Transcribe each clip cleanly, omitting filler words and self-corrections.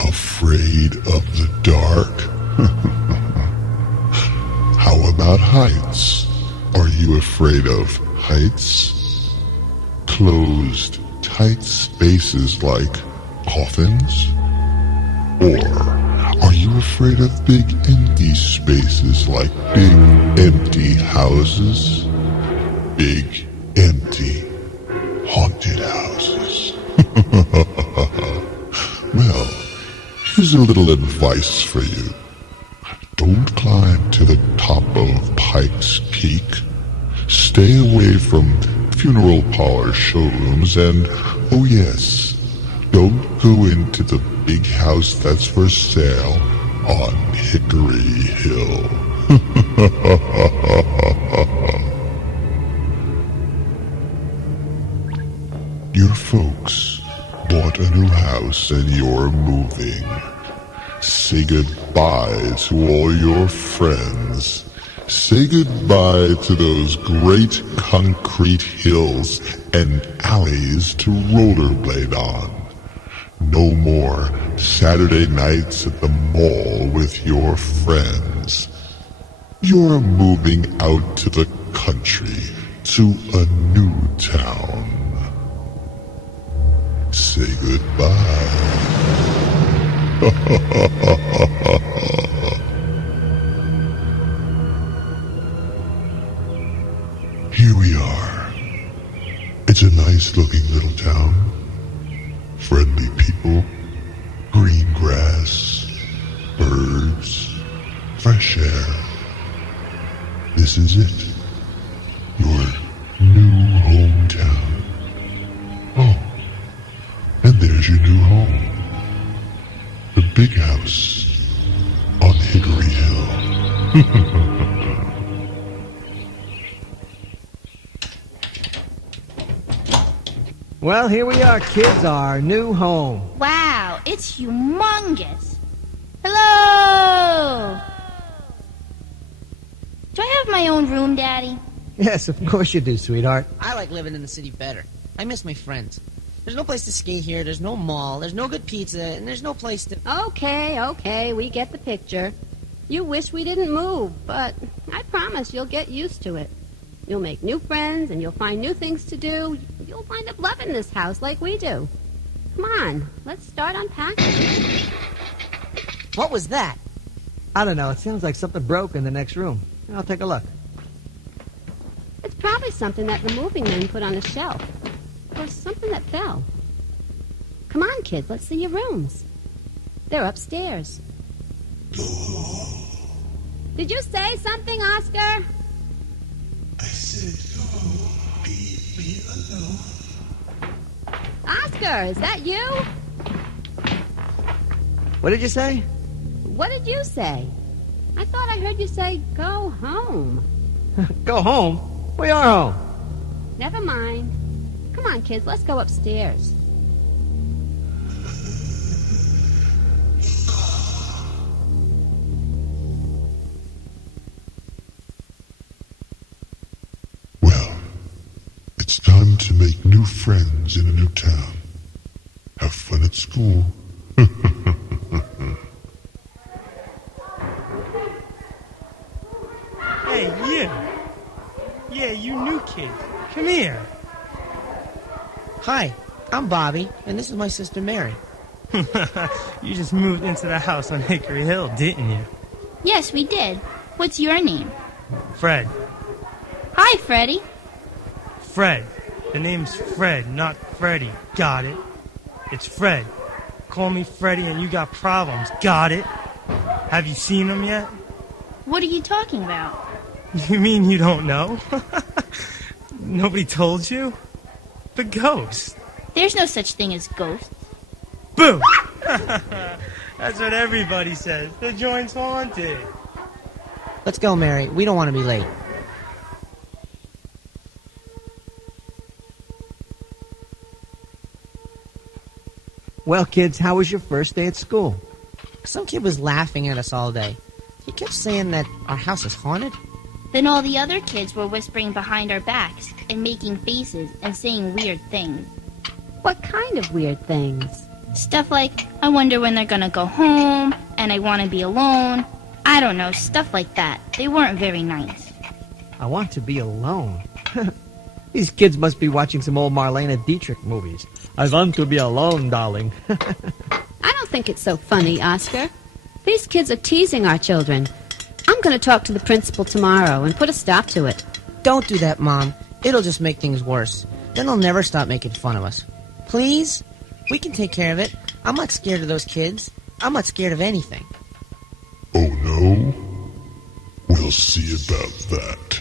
afraid of the dark? How about heights? Are you afraid of heights? Closed, tight spaces like coffins? Or are you afraid of big empty spaces like big empty houses? Big empty haunted houses. Well, here's a little advice for you. Don't climb to the top of Pike's Peak. Stay away from funeral parlor showrooms and, oh yes, don't go into the big house that's for sale on Hickory Hill. Your folks bought a new house and you're moving. Say goodbye to all your friends. Say goodbye to those great concrete hills and alleys to rollerblade on. No more Saturday nights at the mall with your friends. You're moving out to the country, to a new town. Say goodbye. Here we are. It's a nice looking little town. Friendly people, green grass, birds, fresh air. This is it. Your new hometown. Oh, and there's your new home. The big house on Hickory Hill. Well, here we are, kids, our new home. Wow, it's humongous. Hello! Do I have my own room, Daddy? Yes, of course you do, sweetheart. I like living in the city better. I miss my friends. There's no place to skate here, there's no mall, there's no good pizza, and there's no place to... Okay, we get the picture. You wish we didn't move, but I promise you'll get used to it. You'll make new friends, and you'll find new things to do. You'll wind up loving this house like we do. Come on, let's start unpacking. What was that? I don't know. It sounds like something broke in the next room. I'll take a look. It's probably something that the moving men put on a shelf. Or something that fell. Come on, kids, let's see your rooms. They're upstairs. Did you say something, Oscar? I said go, leave me alone. Oscar, is that you? What did you say? What did you say? I thought I heard you say, go home. Go home? We are home. Never mind. Come on, kids, let's go upstairs. Well, it's time to make new friends in a new town. Have fun at school. Hey, you. Yeah, you new kid. Come here. Hi, I'm Bobby, and this is my sister Mary. You just moved into the house on Hickory Hill, didn't you? Yes, we did. What's your name? Fred. Hi, Freddie. Fred. The name's Fred, not Freddy. Got it? It's Fred. Call me Freddy and you got problems. Got it? Have you seen him yet? What are you talking about? You mean you don't know? Nobody told you? The ghost. There's no such thing as ghosts. Boo! That's what everybody says. The joint's haunted. Let's go, Mary. We don't want to be late. Well, kids, how was your first day at school? Some kid was laughing at us all day. He kept saying that our house is haunted. Then all the other kids were whispering behind our backs and making faces and saying weird things. What kind of weird things? Stuff like, I wonder when they're gonna go home, and I want to be alone. I don't know, stuff like that. They weren't very nice. I want to be alone. These kids must be watching some old Marlene Dietrich movies. I want to be alone, darling. I don't think it's so funny, Oscar. These kids are teasing our children. I'm going to talk to the principal tomorrow and put a stop to it. Don't do that, Mom. It'll just make things worse. Then they'll never stop making fun of us. Please? We can take care of it. I'm not scared of those kids. I'm not scared of anything. Oh no? We'll see about that.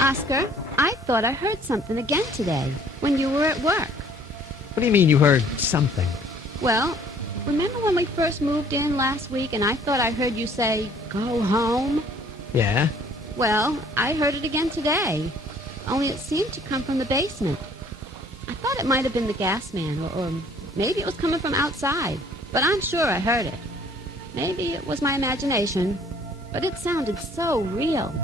Oscar, I thought I heard something again today when you were at work. What do you mean you heard something? Well, remember when we first moved in last week and I thought I heard you say, go home? Yeah? Well, I heard it again today, only it seemed to come from the basement. I thought it might have been the gas man, or maybe it was coming from outside, but I'm sure I heard it. Maybe it was my imagination, but it sounded so real.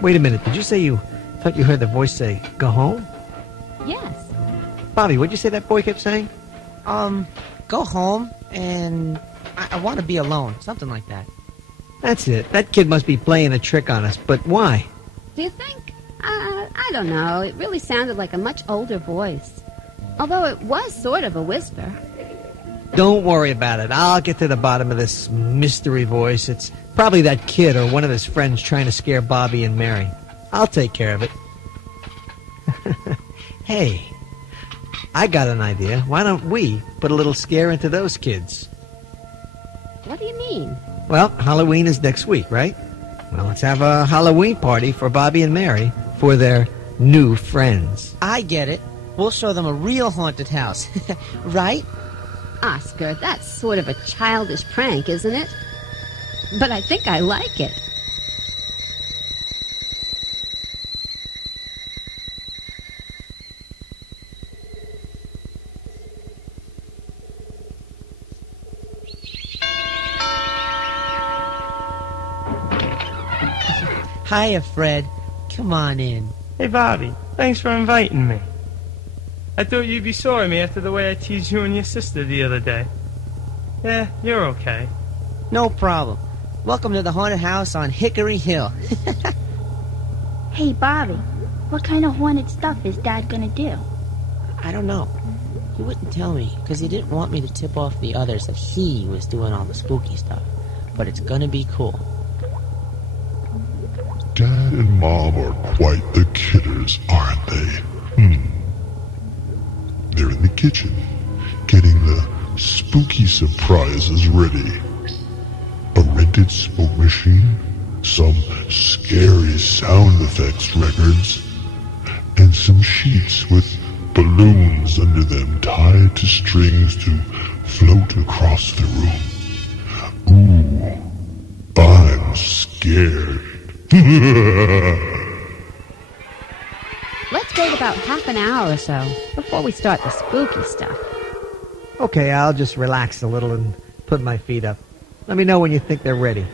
Wait a minute, did you say you thought you heard the voice say, go home? Yes. Bobby, what'd you say that boy kept saying? Go home, and I want to be alone. Something like that. That's it. That kid must be playing a trick on us, but why? Do you think? I don't know. It really sounded like a much older voice. Although it was sort of a whisper. Don't worry about it. I'll get to the bottom of this mystery voice. It's probably that kid or one of his friends trying to scare Bobby and Mary. I'll take care of it. Hey, I got an idea. Why don't we put a little scare into those kids? What do you mean? Well, Halloween is next week, right? Well, let's have a Halloween party for Bobby and Mary for their new friends. I get it. We'll show them a real haunted house. Right? Oscar, that's sort of a childish prank, isn't it? But I think I like it. Hiya, Fred. Come on in. Hey, Bobby. Thanks for inviting me. I thought you'd be sorry me after the way I teased you and your sister the other day. Yeah, you're okay. No problem. Welcome to the haunted house on Hickory Hill. Hey, Bobby, what kind of haunted stuff is Dad gonna do? I don't know. He wouldn't tell me because he didn't want me to tip off the others that he was doing all the spooky stuff. But it's gonna be cool. Dad and Mom are quite the kidders, aren't they? They're in the kitchen, getting the spooky surprises ready. A rented smoke machine, some scary sound effects records, and some sheets with balloons under them tied to strings to float across the room. Ooh, I'm scared. Let's wait about half an hour or so before we start the spooky stuff. Okay, I'll just relax a little and put my feet up. Let me know when you think they're ready.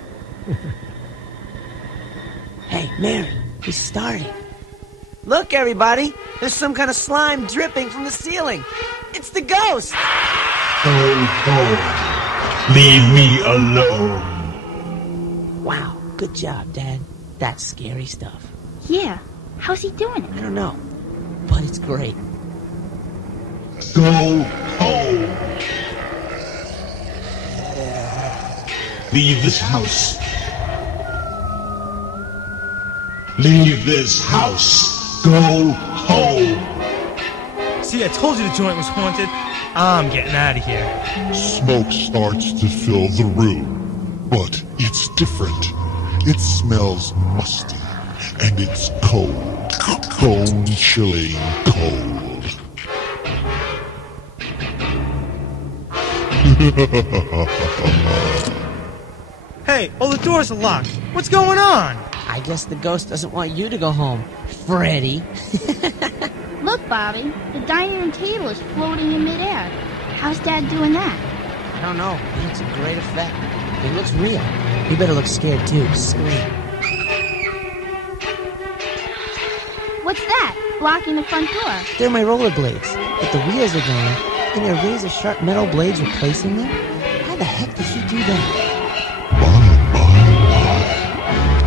Hey, Mary, he's starting. Look, everybody. There's some kind of slime dripping from the ceiling. It's the ghost. Oh, leave me alone. Wow, good job, Dad. That's scary stuff. Yeah, how's he doing I it? don't know, but it's great. Go home. Leave this house. Leave this house. Go home. See, I told you the joint was haunted. I'm getting out of here. Smoke starts to fill the room, but it's different. It smells musty, and it's cold. Bone-chilling cold. Hey, all the doors are locked. What's going on? I guess the ghost doesn't want you to go home, Freddy. Look, Bobby, the dining room table is floating in midair. How's Dad doing that? I don't know. It's a great effect. It looks real. You better look scared, too. Scream. What's that? Blocking the front door. They're my rollerblades, but the wheels are gone, and there are razor-sharp metal blades replacing them? How the heck did he do that? My.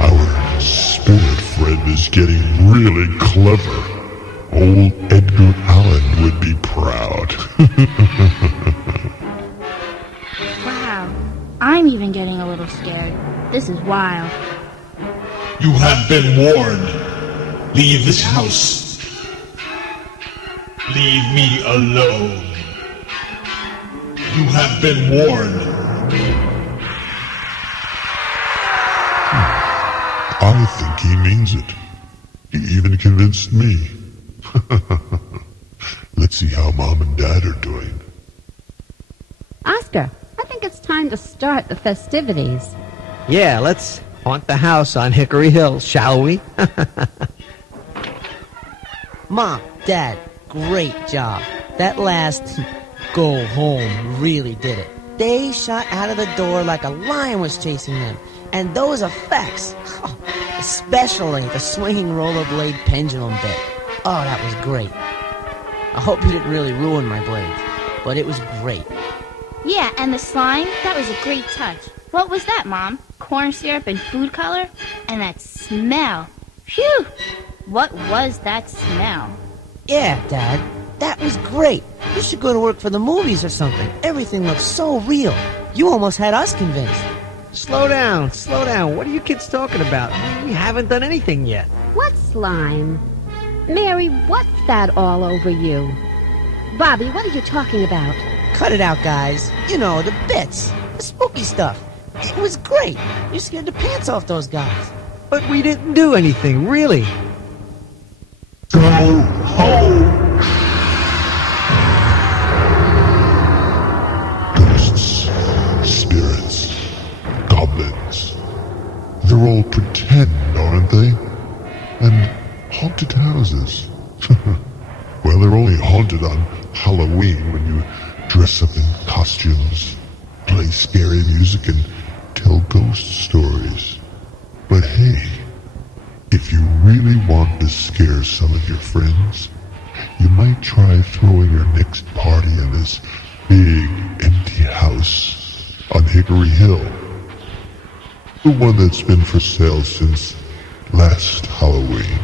Our spirit friend is getting really clever. Old Edgar Allan would be proud. Wow. I'm even getting a little scared. This is wild. You have been warned. Leave this house. Leave me alone. You have been warned. I think he means it. He even convinced me. Let's see how Mom and Dad are doing. Oscar, I think it's time to start the festivities. Yeah, let's haunt the house on Hickory Hill, shall we? Mom, Dad, great job. That last go home really did it. They shot out of the door like a lion was chasing them. And those effects, especially the swinging rollerblade pendulum bit. Oh, that was great. I hope you didn't really ruin my blades, but it was great. Yeah, and the slime, that was a great touch. What was that, Mom? Corn syrup and food color? And that smell. Phew! What was that smell? Yeah, Dad, that was great. You should go to work for the movies or something. Everything looks so real. You almost had us convinced. Slow down, slow down. What are you kids talking about? We haven't done anything yet. What slime? Mary, what's that all over you? Bobby, what are you talking about? Cut it out, guys. You know, the bits. The spooky stuff. It was great. You scared the pants off those guys. But we didn't do anything, really. Go home. Ghosts, spirits, goblins. They're all pretend, aren't they? And haunted houses. Well, they're only haunted on Halloween when you dress up in costumes, play scary music, and tell ghost stories. But hey, if you really want to scare some of your friends, you might try throwing your next party in this big empty house on Hickory Hill. The one that's been for sale since last Halloween.